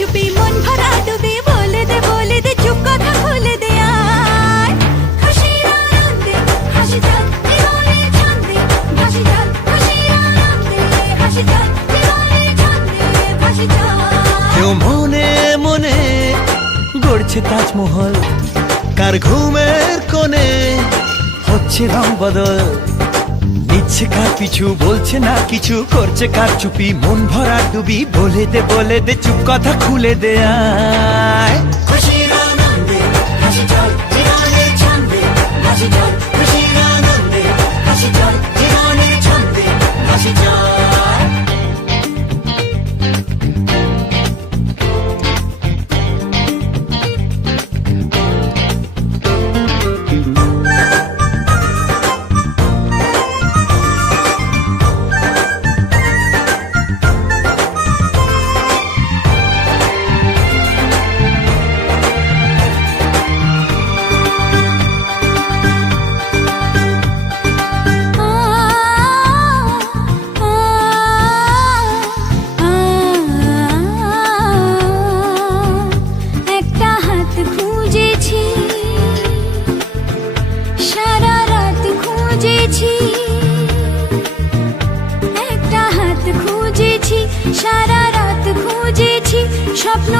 চুপি মন ভরা ডুবি বলে দে চুপ কথা খুলে দে আয় খুশির আনন্দে হাসি যাক জীবনের ছন্দে ভাসি যাক খুশির আনন্দে হাসি যাক জীবনের ছন্দে ভাসি যাক কেউ মনে মনে গড়ছে তাজমহল কার ঘুমের কোণে হচ্ছে রং বদল নিচ্ছে কার পিছু বলছে না কিছু করছে কার চুপি মন ভরা ডুবি বলে দে চুপ কথা খুলে দে আয় খুশির আনন্দে হাসি চল জীবনের ছন্দে ভাসি চল খুশির আনন্দে হাসি চল জীবনের ছন্দে ভাসি চল সারা রাত খুঁজেছি স্বপ্ন